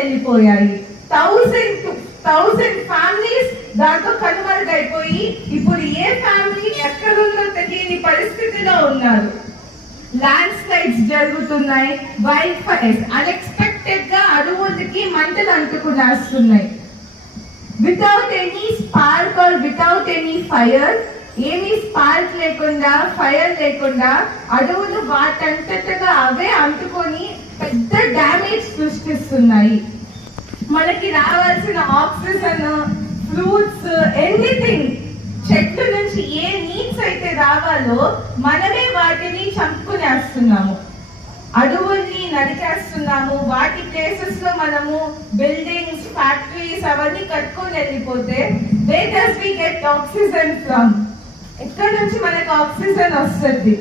వెళ్ళిపోయాయి. 1000 ఫ్యామిలీస్ దాంతో కనుమరుగైపోయి ఇప్పుడు ఏ ఫ్యామిలీ ఎక్కడుందో తెలియని పరిస్థితిలో ఉన్నారు. ల్యాండ్ స్లైడ్స్ జరుగుతున్నాయి, వైల్డ్ ఫైర్స్, అన్ఎక్స్పెక్టెడ్ గా అడవులకి మంటలు అంటుకునేస్తున్నాయి. Without any spark or without any fire, ఏమీ స్పార్క్ లేకుండా ఫైర్ లేకుండా అడవులు వాటంతటగా అవే అంటుకొని పెద్ద డ్యామేజ్ సృష్టిస్తున్నాయి. మనకి రావాల్సిన ఆక్సిజన్, ఫ్రూట్స్, ఎనీథింగ్, చెట్ల నుంచి ఏ నీడ్స్ అయితే రావాలో మనమే వాటిని చంపుకునేస్తున్నాము. అడవుల్ని నరికేస్తున్నాము. వాటి ప్లేసెస్ లో మనము బిల్డింగ్స్, ఫ్యాక్టరీస్ అవన్నీ కట్టుకొని వెళ్ళిపోతే where does we get oxygen from? ఎక్కడి నుంచి మనకు ఆక్సిజన్ వస్తుంది?